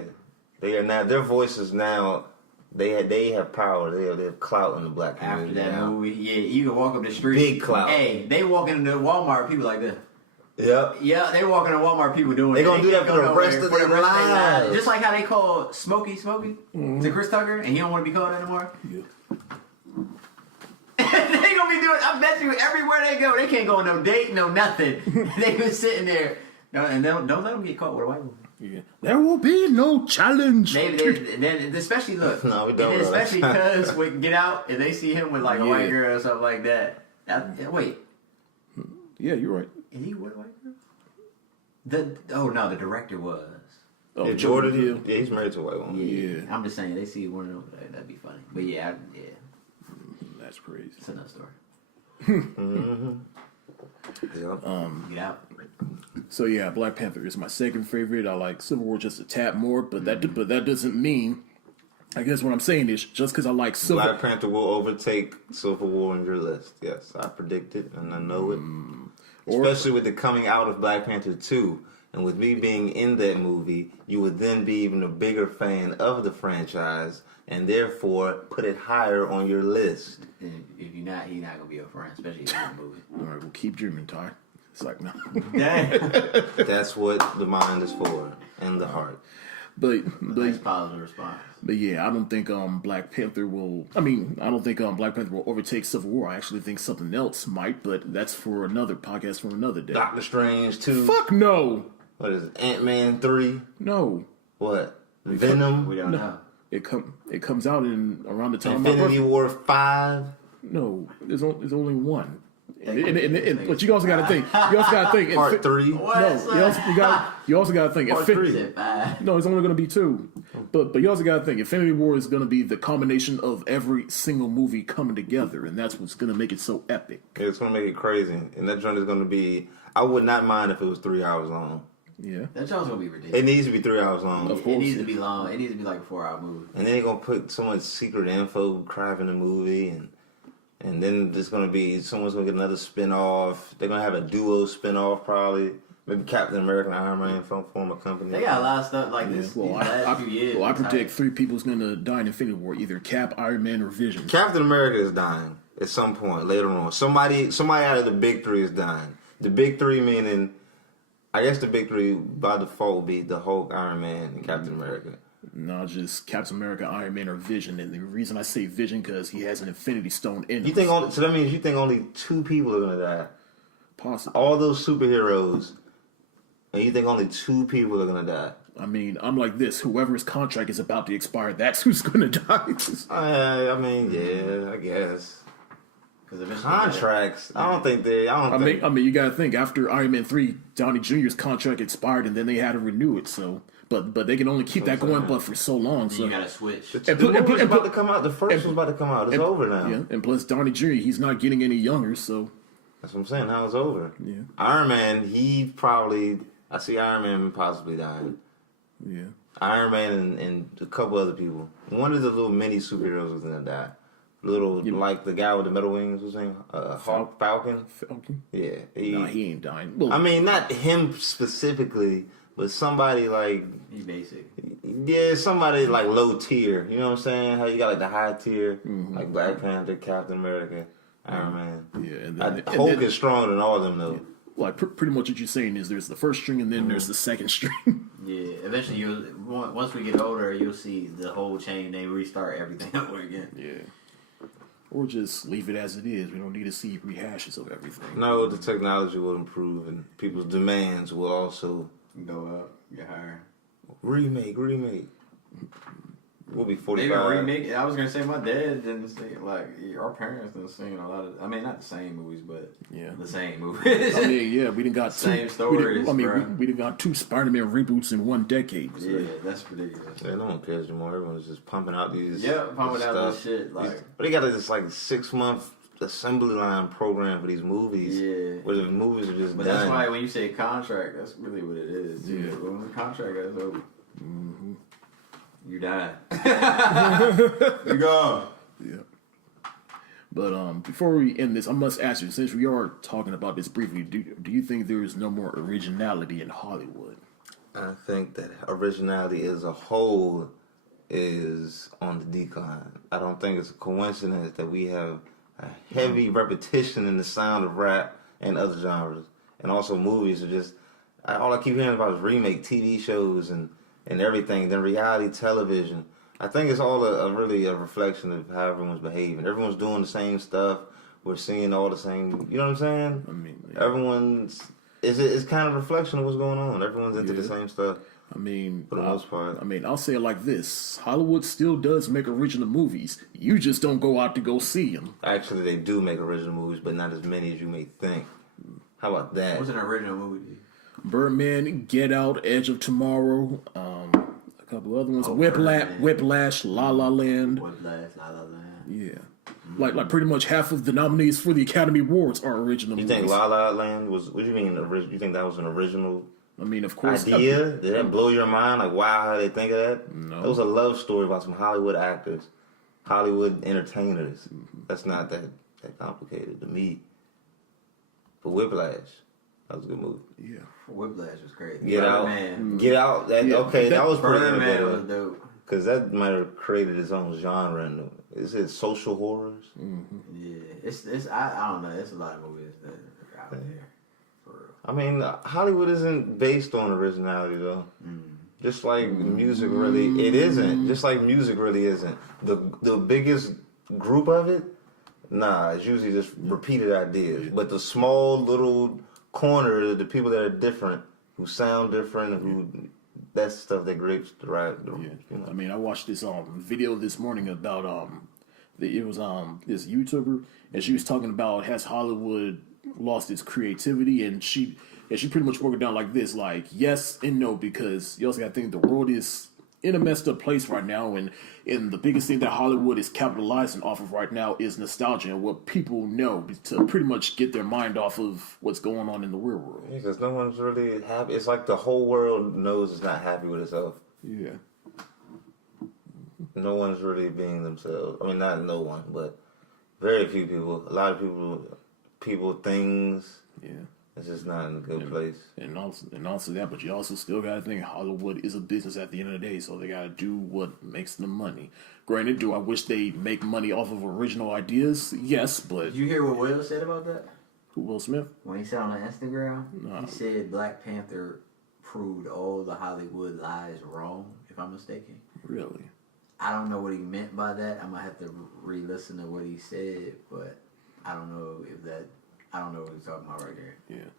they are now. Their voices now. They have power. They have clout in the black community. After that now. movie, you can walk up the street. Big clout. Hey, they walk into Walmart, people like this. Yep. Yeah, they walk into Walmart, people doing They're going to do that for the rest of their lives. Just like how they call Smokey to Chris Tucker, and he don't want to be called anymore. Yeah. They gonna be doing. I bet you everywhere they go, they can't go on no date, no nothing. They been sitting there. No, and don't let them get caught with a white woman. Yeah. There will be no challenge. Then especially look. No, we don't. Especially because we get out and they see him with like a white girl or something like that. Wait. Yeah, you're right. Is he with a white girl? The director was. Oh, yeah, Jordan. Yeah, he's married to a white woman. Yeah. I'm just saying they see one of them. That'd be funny. But yeah. That's crazy. It's another story. Yeah. Get out. So yeah, Black Panther is my second favorite. I like Civil War just a tad more, but that doesn't mean. I guess what I'm saying is just because I like Civil Black Panther will overtake Civil War on your list. Yes, I predict it, and I know it. Especially with the coming out of Black Panther 2, and with me being in that movie, you would then be even a bigger fan of the franchise, and therefore put it higher on your list. And if you're not, he's not gonna be your friend, especially in that movie. All right, we'll keep dreaming, Ty. It's like no. That's what the mind is for, and the heart. Nice positive response. But yeah, I don't think Black Panther will. I mean, I don't think Black Panther will overtake Civil War. I actually think something else might, but that's for another podcast for another day. Doctor Strange 2. Fuck no. What is it? Ant-Man 3. No. What? Venom. We don't know. It comes out in around the time. Infinity War 5. No, there's only one. But you also got to think. You also got to think. Part 3. You also got to think. Part 3. No, it's only going to be 2. But you also got to think. Infinity War is going to be the combination of every single movie coming together, and that's what's going to make it so epic. It's going to make it crazy, and that joint is going to be. I would not mind if it was 3 hours long. Yeah, that show's gonna be ridiculous. It needs to be 3 hours long. Of course, it needs to be long. It needs to be like a 4-hour movie. And then they're gonna put someone's secret info crap in the movie, and then there's gonna be someone's gonna get another spin-off. They're gonna have a duo spin-off probably. Maybe Captain America and Iron Man form a company. They got a lot of stuff like this. Well, last few years. Well, I predict 3 people's gonna die in Infinity War: either Cap, Iron Man, or Vision. Captain America is dying at some point later on. Somebody out of the big 3 is dying. The big 3 meaning. I guess the big 3 by default would be the Hulk, Iron Man, and Captain America. No, just Captain America, Iron Man, or Vision. And the reason I say Vision because he has an Infinity Stone in him. So that means you think only 2 people are gonna die? Possibly. All those superheroes, and you think only 2 people are gonna die? I mean, I'm like this. Whoever's contract is about to expire, that's who's gonna die. I mean, yeah, I guess. Contracts. I think. I mean, you gotta think. After Iron Man 3, Downey Jr.'s contract expired, and then they had to renew it. So, but they can only keep that going, but for so long. So you gotta switch. The movie's about to come out. The first one's about to come out. It's over now. Yeah, and plus Downey Jr. He's not getting any younger. So that's what I'm saying. Now it's over. Yeah. Iron Man. I see Iron Man possibly dying. Yeah. Iron Man and a couple other people. One of the little mini superheroes was gonna die. Like the guy with the metal wings, what's his name? Falcon? Falcon? Yeah. He ain't dying. Well, I mean, not him specifically, but somebody like... He's basic. Yeah, somebody like low tier. You know what I'm saying? How you got like the high tier, like Black Panther, Captain America, Iron Man. Yeah. And Hulk is stronger than all of them, though. Yeah. Like, pretty much what you're saying is there's the first string and then there's the second string. Yeah, eventually, once we get older, you'll see the whole chain. They restart everything over again. Yeah. Or just leave it as it is. We don't need to see rehashes of everything. No, the technology will improve and people's demands will also go up, get higher. Remake. We'll be Maybe 45. remake. I was gonna say my dad didn't see like our parents didn't see a lot of. I mean, not the same movies, but the same movies. I mean, yeah, we didn't got same stories. We didn't got 2 Spider-Man reboots in 1 decade. So. Yeah, that's ridiculous. Yeah, no one cares anymore. Everyone's just pumping out these. Pumping out stuff. this shit. Like, but they got this like 6-month assembly line program for these movies. Yeah, where the movies are just. But done. that's why when you say contract, that's really what it is. Too. Yeah, when the contract is over. Mm-hmm. You died. You gone. Yeah. But before we end this, I must ask you, since we are talking about this briefly, do you think there is no more originality in Hollywood? I think that originality as a whole is on the decline. I don't think it's a coincidence that we have a heavy repetition in the sound of rap and other genres. And also movies are just, all I keep hearing about is remake TV shows and everything, then reality television. I think it's all really a reflection of how everyone's behaving. Everyone's doing the same stuff. We're seeing all the same, you know what I'm saying? I mean, everyone's, it's kind of a reflection of what's going on. Everyone's into the same stuff. I mean, for the most part. I mean, I'll say it like this. Hollywood still does make original movies. You just don't go out to go see them. Actually, they do make original movies, but not as many as you may think. How about that? What's an original movie? Birdman, Get Out, Edge of Tomorrow, a couple other ones. Whiplash, La La Land. Whiplash, La La Land. Yeah. Like pretty much half of the nominees for the Academy Awards are original movies. You think La La Land was, what do you mean, you think that was an original I mean, of course. idea? Did that blow your mind? Like, wow, how they think of that? No. It was a love story about some Hollywood actors, Hollywood entertainers. That's not that complicated to me. But Whiplash, that was a good movie. Yeah. Whiplash was crazy. Get Out. That was pretty Birdman was dope. Because that might have created its own genre. Is it social horrors? Mm-hmm. Yeah, I don't know. There's a lot of movies that are out there. For real. I mean, Hollywood isn't based on originality though. Just like music really, it isn't. Just like music really isn't. The biggest group of it, it's usually just repeated ideas. But the small little corner, the people that are different, who sound different, who that's stuff that grapes the right. You know. I mean, I watched this video this morning about it was this YouTuber, and she was talking about has Hollywood lost its creativity, and she pretty much broke it down like this, like yes and no, because you also got to think the world is in a messed up place right now, and the biggest thing that Hollywood is capitalizing off of right now is nostalgia and what people know to pretty much get their mind off of what's going on in the real world. Yeah, because no one's really happy. It's like the whole world knows it's not happy with itself. Yeah. No one's really being themselves. I mean, not no one, but very few people. A lot of people, things. Yeah. It's just not in a good place. And also that, but you also still got to think Hollywood is a business at the end of the day, so they got to do what makes them money. Granted, do I wish they make money off of original ideas? Yes, but... Did you hear what Will said about that? Who, Will Smith? When he said on Instagram, he said Black Panther proved all the Hollywood lies wrong, if I'm mistaken. Really? I don't know what he meant by that. I might have to re-listen to what he said, but I don't know what he's talking about right there. Yeah.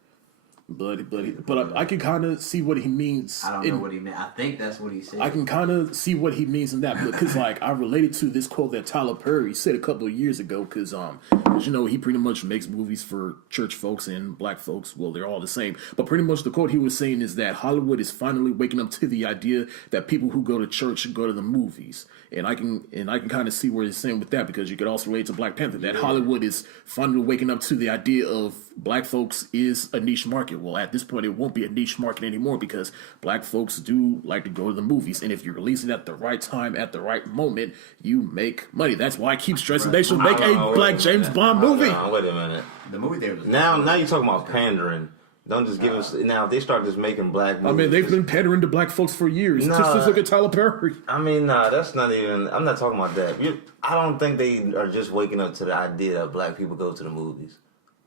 But I can kind of see what he means. I don't know what he meant. I think that's what he said. I can kind of see what he means in that, because like I related to this quote that Tyler Perry said a couple of years ago, because you know he pretty much makes movies for church folks and black folks. Well, they're all the same, but pretty much the quote he was saying is that Hollywood is finally waking up to the idea that people who go to church should go to the movies, and I can kind of see where he's saying with that, because you could also relate to Black Panther that Hollywood is finally waking up to the idea of black folks is a niche market. Well, at this point, it won't be a niche market anymore, because black folks do like to go to the movies, and if you release it at the right time, at the right moment, you make money. That's why I keep stressing they should make a black James Bond movie. Wait a minute. The movie there was now you're talking about pandering. Don't just give us now. If they start just making black movies, I mean, they've been pandering to black folks for years. Just look at Tyler Perry. I mean, that's not even. I'm not talking about that. I don't think they are just waking up to the idea that black people go to the movies.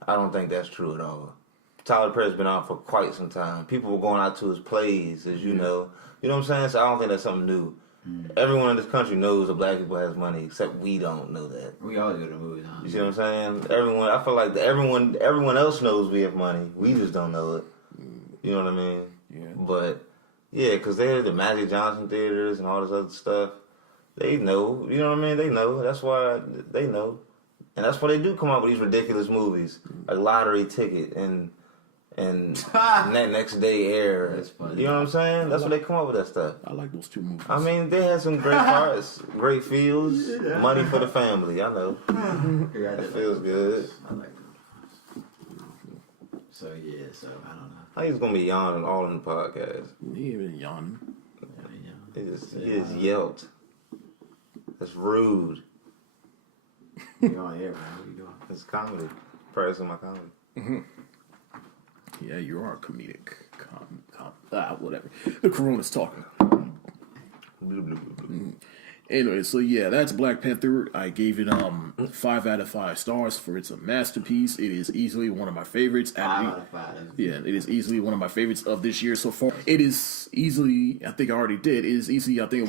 I don't think that's true at all. Tyler Perry's been out for quite some time. People were going out to his plays, as you know. You know what I'm saying? So I don't think that's something new. Everyone in this country knows that black people has money, except we don't know that. We always go to the movies, huh? You see what I'm saying? I feel like everyone else knows we have money. We just don't know it. You know what I mean? Yeah. But, yeah, because they had the Magic Johnson theaters and all this other stuff. They know. You know what I mean? They know. That's why they know. And that's why they do come out with these ridiculous movies. A lottery ticket and next day air. That's funny. You know what I'm saying? That's why they come up with that stuff. I like those two movies. I mean, they had some great parts, great feels, money for the family. I know. That feels good. I like it. So yeah, so I don't know. How he's gonna be yawning all in the podcast? He ain't been yawning. He just yelped. That's rude. You on air, man? What you doing? It's comedy. Practicing my comedy. Yeah, you are comedic. Whatever. The Corona's talking. Anyway, so yeah, that's Black Panther. I gave it 5 out of 5 stars for it's a masterpiece. It is easily one of my favorites. 5 out of 5. Yeah, it is easily one of my favorites of this year so far. It is easily, I think I already did. It is easily, I think,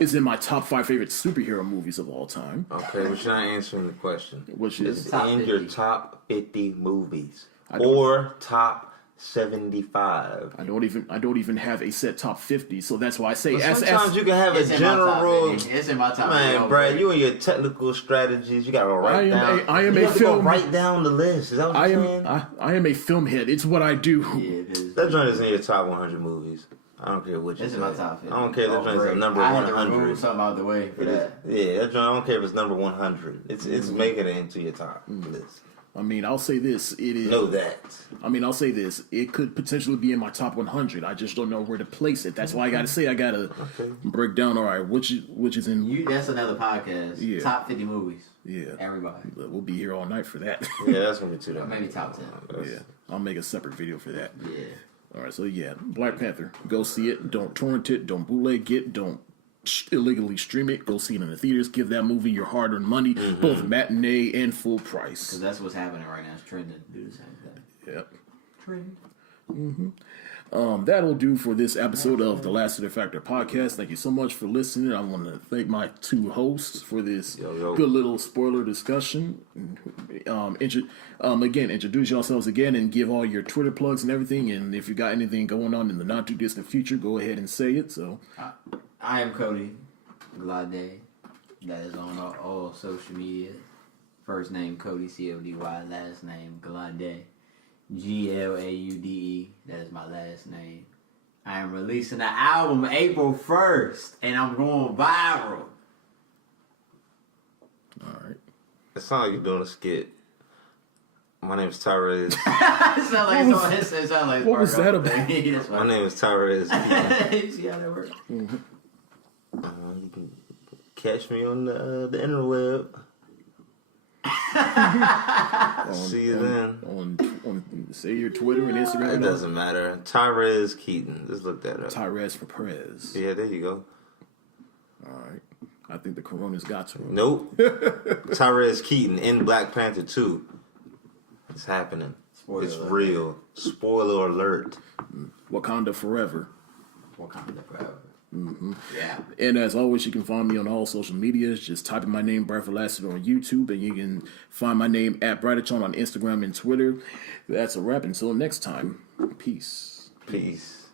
it's in my top 5 favorite superhero movies of all time. Okay, but you're not answering the question. Which is It's in your top 50 movies or top 75. I don't even have a set top 50, so that's why I say Sometimes you can have a general. It's in my top. Man, Brad, you and your technical strategies, you gotta write down. You have to go write down the list. Is that what you're saying? I am a film head. It's what I do. Yeah, it is. That joint is in your top 100 movies. I don't care which. It's in my top 50. I don't care if that joint's at number 100. I had to remove something out the way for that. Yeah, that joint. I don't care if it's number 100. It's making it into your top list. I mean, I'll say this. It is. Know that. I mean, I'll say this. It could potentially be in my top 100. I just don't know where to place it. That's why I got to say I got to break down. All right, which is in. That's another podcast. Yeah. Top 50 movies. Yeah. Everybody. We'll be here all night for that. Yeah, that's gonna be too. Or maybe top 10. Yeah, I'll make a separate video for that. Yeah. All right, so yeah, Black Panther. Go see it. Don't torrent it. Don't bootleg it. Don't illegally stream it. Go see it in the theaters. Give that movie your hard-earned money, both matinee and full price. Because that's what's happening right now. It's trending. Do the same thing. Yep. Trend. That'll do for this episode of the Lassiter Factor Podcast. Thank you so much for listening. I want to thank my 2 hosts for this good little spoiler discussion. Again, introduce yourselves again and give all your Twitter plugs and everything. And if you got anything going on in the not too distant future, go ahead and say it. So, I am Cody Glade. That is on all social media. First name Cody Cody. Last name Glade. Glaude. That is my last name. I am releasing an album April 1st, and I'm going viral. all right. It sounds like you're doing a skit. My name is Tyrese. It sounds like What was that about? My name is Tyrese. You see how that works? You can catch me on the interweb. See you then. On say your Twitter and Instagram. It doesn't matter. Tyrese Keaton. Just look that up. Tyrese for Perez. Yeah, there you go. All right. I think the Corona's got to him. Nope. Tyrese Keaton in Black Panther 2. It's happening. It's real. Spoiler alert. Wakanda forever. Wakanda forever. Yeah. And as always, you can find me on all social medias. Just type in my name, Bradford Lassiter, on YouTube, and you can find my name at Bradachon on Instagram and Twitter. That's a wrap. Until next time, peace. Peace.